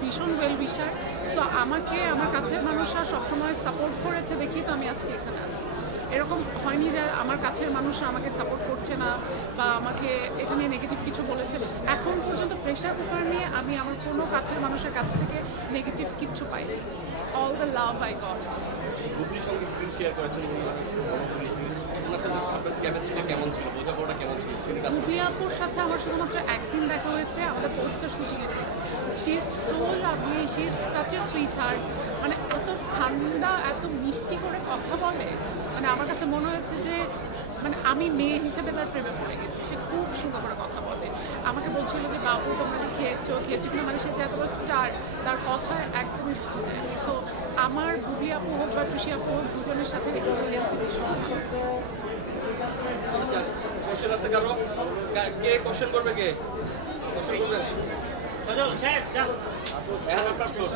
ভীষণ well উইশার। So আমাকে আমার কাছের মানুষরা সবসময় সাপোর্ট করেছে দেখি তো আমি আজকে এখানে আছি। এরকম হয়নি যে আমার কাছের মানুষরা আমাকে সাপোর্ট করছে না বা আমাকে এটা নিয়ে নেগেটিভ কিছু বলেছে। এখন পর্যন্ত প্রেশার কুকার নিয়ে আমি আমার কোনো কাছের মানুষের কাছ থেকে নেগেটিভ কিচ্ছু পাইনি। All the love I got. বুবলির সঙ্গে স্ক্রিন শেয়ার করেছেন উনি ওনার সাথে আপনার কেমিস্ট্রিটা কেমন ছিল, বোঝাপড়াটা কেমন ছিল স্ক্রিনে কাজ বুবলি আপুর সাথে আমার শুধুমাত্র একদিন দেখা হয়েছে আমাদের পোস্টার শুটিংয়ের দিন। She is so lovely, she is such a sweet heart. মানে এত ঠান্ডা, এত মিষ্টি করে কথা বলে, মানে আমার কাছে মনে হয়েছে যে মানে আমি মেয়ে হিসেবে তার প্রেমে পড়ে গেছি। সে খুব সুন্দর করে কথা বলে। আমাকে বলছিল যে বাবু তোমরা কি খেয়েছো কিনা, মানে সে যে এত বড় স্টার তার কথায় একদমই বোঝা যায়নি। সো আমার বুবলি আপু হোক বা টুসি আপু হোক দুজনের সাথে এক্সপিরিয়েন্স ভীষণ ভালো। কোশ্চেন আছে কারো? কে কোশ্চেন করবে? কে কোশ্চেন করবে? সজল সাহেব যান। এখন আপনার ফ্লোর।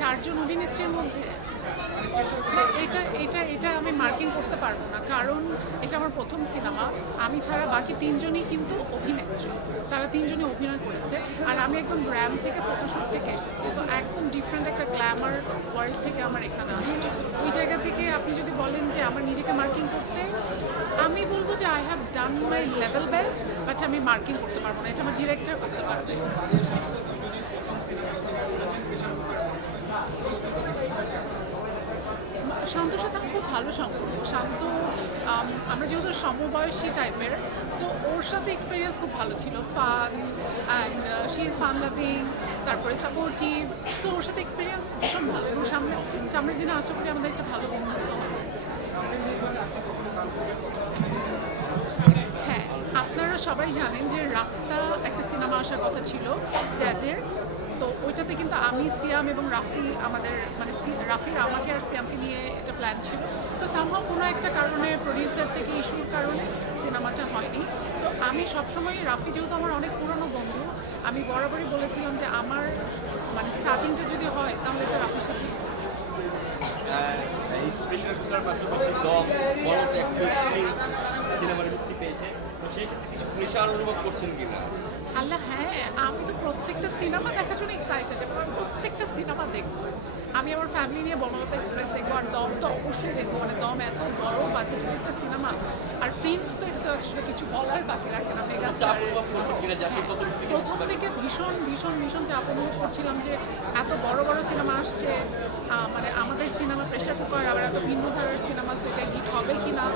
চারজন অভিনেত্রীর মধ্যে না, এটা আমি মার্কিং করতে পারবো না, কারণ এটা আমার প্রথম সিনেমা। আমি ছাড়া বাকি তিনজনই কিন্তু অভিনেত্রী, তারা তিনজনই অভিনয় করেছে। আর আমি একদম গ্রাম থেকে ফটোশ্যুট থেকে এসেছি, তো একদম ডিফারেন্ট একটা গ্ল্যামার ওয়ার্ল্ড থেকে আমার এখানে আসে। ওই জায়গা থেকে আপনি যদি বলেন যে আমার নিজেকে মার্কিং করতে, আমি বলবো যে I have done my level best, but আমি মার্কিং করতে পারবো না, এটা আমার ডিরেক্টর করতে পারবে। শান্তর সাথে আমার খুব ভালো সম্পর্ক। শান্ত আমরা যেহেতু সমবয়সী টাইপের, তো ওর সাথে এক্সপিরিয়েন্স খুব ভালো ছিল। Fun and she is fun loving, তারপরে সাপোর্টিভ। সো ওর সাথে এক্সপিরিয়েন্স ভীষণ ভালো, এবং সামনের দিনে আশা করি আমাদের একটা ভালো বন্ধুত্ব হবে। হ্যাঁ, আপনারা সবাই জানেন যে রাস্তা একটা সিনেমা আসার কথা ছিল জ্যাজের। তো ওইটাতে কিন্তু আমি, সিয়াম এবং রাফি, আমাদের মানে রাফির আমাকে আর সিয়ামকে নিয়ে এটা প্ল্যান ছিল। তো সামহাও কোনো একটা কারণে, প্রডিউসার থেকে ইস্যুর কারণে সিনেমাটা হয়নি। তো আমি সবসময়, রাফি যেহেতু আমার অনেক পুরনো বন্ধু, আমি বরাবরই বলেছিলাম যে আমার মানে স্টার্টিংটা যদি হয় তাহলে এটা রাফির সাথেই। এই প্রেশার কুকার পাশাপাশি দম বড় একটা এক্সপিরিয়েন্স সিনেমার মুক্তি পেয়েছে, তো সেই ক্ষেত্রে কিছু প্রেশার অনুভব করছেন কিনা? আল্লাহ হ্যাঁ, আমি তো প্রত্যেকটা সিনেমা দেখার জন্য এক্সাইটেড, এবং আমি প্রত্যেকটা সিনেমা দেখবো। আমি আমার ফ্যামিলি নিয়ে বনলতা এক্সপ্রেস দেখবো, আর দম তো অবশ্যই দেখবো। মানে দম এত বড় বাজেটের একটা সিনেমা, আর প্রিন্স তো এটা তো আসলে কিছু বলার বাকি রাখে না, মেগা স্টার। প্রথম থেকে ভীষণ ভীষণ ভীষণ চাপ অনুভব করছিলাম যে এত বড় বড় সিনেমা আসছে, মানে আমাদের সিনেমা প্রেশার কুকার, আবার এত ভিন্ন ধারার সিনেমা, সো এটা হিট হবে কি না।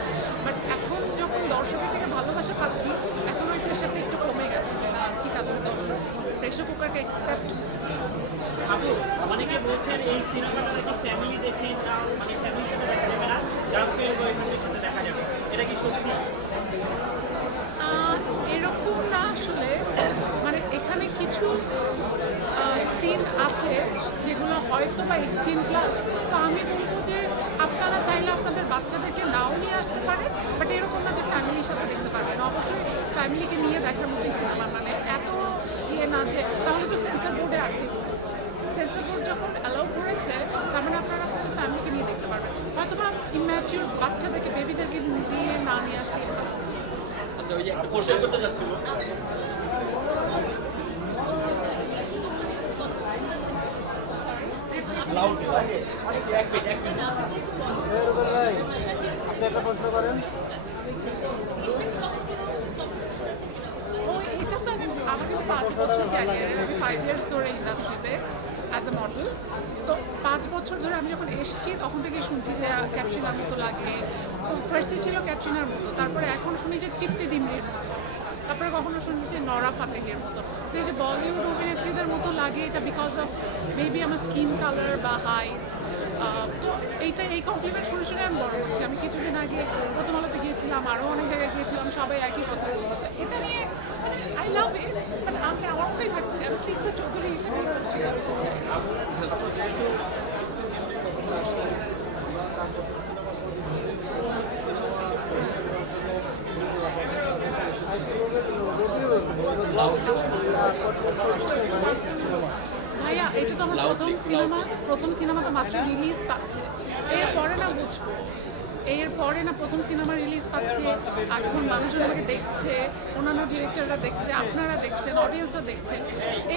বাট এখন যখন দর্শকের থেকে ভালোবাসা পাচ্ছি, এখন ওই প্রেশারটা একটু কমে গেছে যে না ঠিক আছে, দর্শক প্রেশার কুকারকে অ্যাকসেপ্ট করছে। আপু অনেকে বলছেন এই সিনেমাটা নাকি ফ্যামিলি দেখে না, মানে ফ্যামিলির সাথে দেখা যাবে না, গার্লফ্রেন্ড বয়ফ্রেন্ডের সাথে দেখা যাবে, এটা কি সত্যি? এরকম না আসলে, মানে এখানে কিছু সিন আছে যেগুলো হয়তো বা 18+। তো আমি বলবো যে আপনারা চাইলে আপনাদের বাচ্চাদেরকে নাও নিয়ে আসতে পারে, বাট এরকম না যে ফ্যামিলির সাথে দেখতে পারবেন। অবশ্যই ফ্যামিলিকে নিয়ে দেখার মতোই সিনেমা, মানে এত না যে তাহলে তো সেন্সর বোর্ডে আটকে দিত। সেন্সর বোর্ড যখন অ্যালাউ করেছে, তার মানে আপনারা আপনাদের ফ্যামিলিকে নিয়ে দেখতে পারবেন। হয়তো বা ইম্যাচিউর বাচ্চাদেরকে, বেবিদেরকে দিয়ে না নিয়ে আসলে ভালো। আচ্ছা, ওই যে একটা কোশ্চেন করতে যাচ্ছিল, লাউড এক মিনিট আপনি একটা প্রশ্ন করেন। ও এটা তো আমার কিন্তু 5 বছর ক্যারিয়ার, আমি 5 ইয়ার্স ধরে ইন্ডাস্ট্রিতে অ্যাজ এ মডেল। তো 5 বছর ধরে আমি যখন এসেছি তখন থেকেই শুনছি যে ক্যাটরিনার মতো লাগে। তো ফার্স্টে ছিল ক্যাটরিনার মতো, তারপরে এখন শুনি যে তৃপ্তি ডিমরির মতো, তারপরে কখনো শুনছি যে নরা ফাতেহের মতো। সেই যে বলিউড অভিনেত্রীদের মতো লাগে, এটা বিকজ অফ মেবি আমার স্কিন কালার বা হাইট। তো এই কমপ্লিমেন্ট শুনে শুনে আমি বড় হচ্ছি। আমি কিছুদিন আগে প্রথম আলোতে গিয়েছিলাম, আরও অনেক জায়গায় গিয়েছিলাম, সবাই একই কথা বলছে। এটা নিয়ে মানে আই লাভ ইট, বাট আমি আমার মতোই থাকছি, আমি স্নিগ্ধা চৌধুরী হিসেবে চাই। ভাইয়া আমার প্রথম সিনেমা তো মাত্র রিলিজ পাচ্ছে, এরপরে না বুঝবো, এরপরে না প্রথম সিনেমা রিলিজ পাচ্ছে, এখন মানুষজন আমাকে দেখছে, অন্যান্য ডিরেক্টররা দেখছে, আপনারা দেখছেন, অডিয়েন্সরা দেখছেন,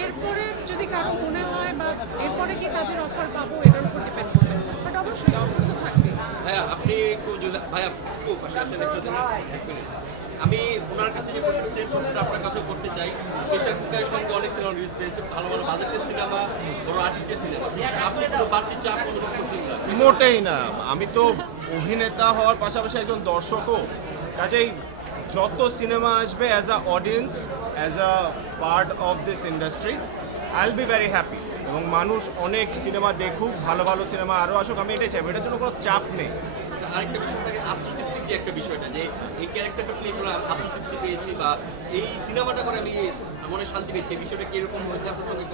এরপরে যদি কারো মনে হয় বা এরপরে কি কাজের অফার পাবো এটার উপর ডিপেন্ড করবে, বাট অবশ্যই অফার তো থাকবেই। ভাইয়া আপনি একটু ভাইয়া একটু পাশে আসেন একটু দিন, এক মিনিট। আমি ওনার কাছে যে প্রশ্নটা সেই প্রশ্নটা আপনার কাছেও করতে চাই। স্পেশাল কুকারের সঙ্গে অনেক সিনেমা রিলিজ পেয়েছে, ভালো ভালো বাজেটের সিনেমা, বড় আর্টিস্টের সিনেমা, আপনি কোনো বাড়তি চাপ অনুভব করছেন না? মোটেই না, আমি তো অভিনেতা হওয়ার পাশাপাশি একজন দর্শকও, কাজেই যত সিনেমা আসবে as a audience, as a part of this industry, I will be very happy. এবং মানুষ অনেক সিনেমা দেখুক, ভালো ভালো সিনেমা আরও আসুক, আমি এটাই চাইবো, এটার জন্য কোনো চাপ নেই। আরেকটা বিষয় থাকে আত্মতৃপ্তির যে একটা বিষয়টা, যে এই ক্যারেক্টারটা প্লে করে আমি আত্মতৃপ্তি পেয়েছি বা এই সিনেমাটা করে আমি মনে শান্তি পেয়েছি, এই বিষয়টা কিরকম হয়েছে আপনার সঙ্গে?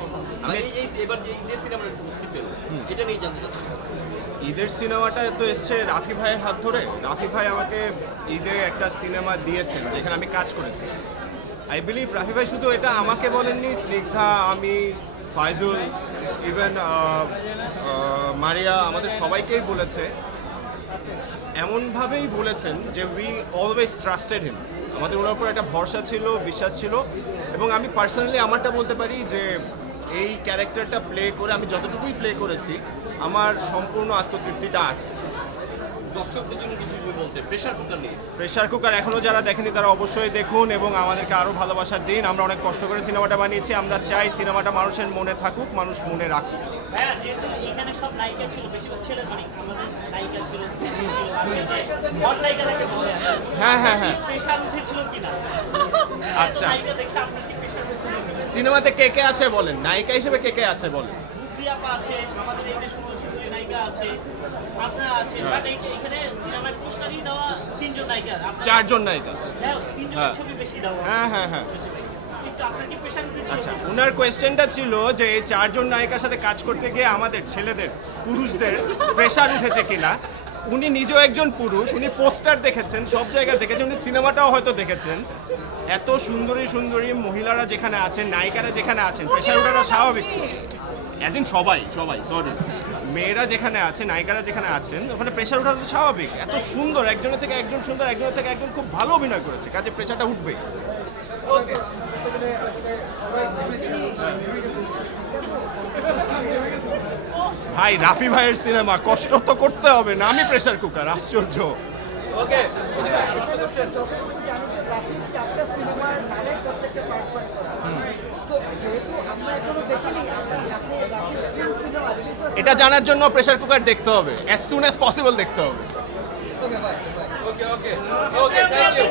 আমি এই এবার যে ঈদের সিনেমাটা মুক্তি পেল, এটা নিয়ে জানতে চাচ্ছি। ঈদের সিনেমাটা তো এসছে রাফি ভাইয়ের হাত ধরে। রাফি ভাই আমাকে ঈদে একটা সিনেমা দিয়েছেন যেখানে আমি কাজ করেছি। আই বিলিভ রাফি ভাই শুধু এটা আমাকে বলেননি, স্নিগ্ধা, আমি, ফাইজুল, ইভেন মারিয়া, আমাদের সবাইকেই বলেছে, এমনভাবেই বলেছেন যে উই অলওয়েজ ট্রাস্টেড হিম। আমাদের ওনার উপর একটা ভরসা ছিল, বিশ্বাস ছিল। এবং আমি পার্সোনালি আমারটা বলতে পারি যে এই ক্যারেক্টারটা প্লে করে আমি যতটুকুই প্লে করেছি, আমার সম্পূর্ণ আত্মতৃপ্তিটা আছে। দর্শকদের জন্য কিছু বলতে প্রেশার কুকার নিয়ে। প্রেশার কুকার এখনও যারা দেখেনি তারা অবশ্যই দেখুন এবং আমাদেরকে আরও ভালোবাসা দিন। আমরা অনেক কষ্ট করে সিনেমাটা বানিয়েছি, আমরা চাই সিনেমাটা মানুষের মনে থাকুক, মানুষ মনে রাখুক। ভাইয়া যেহেতু এখানে সব নায়িকা ছিল, বেশিরভাগ ছেলে, মানে আমাদের নায়িকা ছিল, ছিল, আর এই যে বড় নায়িকা দেখে বলে, হ্যাঁ হ্যাঁ হ্যাঁ, প্রেশার উঠেছিল কিনা? আচ্ছা, নায়িকা দেখতে আপনার কি প্রেশার উঠেছিল? সিনেমাতে কে কে আছে বলেন, নায়িকা হিসেবে কে কে আছে বলেন? প্রিয়াপা আছে, আমাদের এই যে সুন্দরী নায়িকা আছে, আপনারা আছে, বাট এখানে সিনেমার পোস্টারই দেওয়া 3 জন নায়িকা, 4 জন নায়িকা। হ্যাঁ 3 জনের ছবি বেশি দেওয়া, হ্যাঁ হ্যাঁ হ্যাঁ। কিন্তু আপনার কি প্রেশার উঠেছিল? আচ্ছা, ওনার কোয়েশ্চেনটা ছিল যে এই 4 জন নায়িকার সাথে কাজ করতে গিয়ে আমাদের ছেলেদের, পুরুষদের প্রেশার উঠেছে কিনা। উনি নিজেও একজন পুরুষ, উনি পোস্টার দেখেছেন, সব জায়গায় দেখেছেন, উনি সিনেমাটাও হয়তো দেখেছেন। এত সুন্দরী সুন্দরী মহিলারা যেখানে আছেন, নায়িকারা যেখানে আছেন, প্রেশার ওঠাটা স্বাভাবিক। অ্যাজ ইন সবাই সরি, মেয়েরা যেখানে আছে, নায়িকারা যেখানে আছেন, ওখানে প্রেশার ওঠাটা তো স্বাভাবিক। এত সুন্দর, একজনের থেকে একজন সুন্দর, একজনের থেকে একজন খুব ভালো অভিনয় করেছে, কাজে প্রেশারটা উঠবেই। ভাই রাফি ভাইয়ের সিনেমা, কষ্ট তো করতে হবে না, আমি প্রেশার কুকার, আশ্চর্য। ওকে, যতটুকু জানি যে রাফির 4টা সিনেমার নায়ক প্রত্যেকটা পারফেক্ট। তো যেহেতু আমরা এখনো দেখিনি, আপনি রাফির ফিল্ম সিনেমা রিলিজ হচ্ছে, এটা জানার জন্য প্রেশার কুকার দেখতে হবে, অ্যাজ সুন অ্যাজ পসিবল দেখতে হবে। ওকে ভাই ওকে, থ্যাংক ইউ।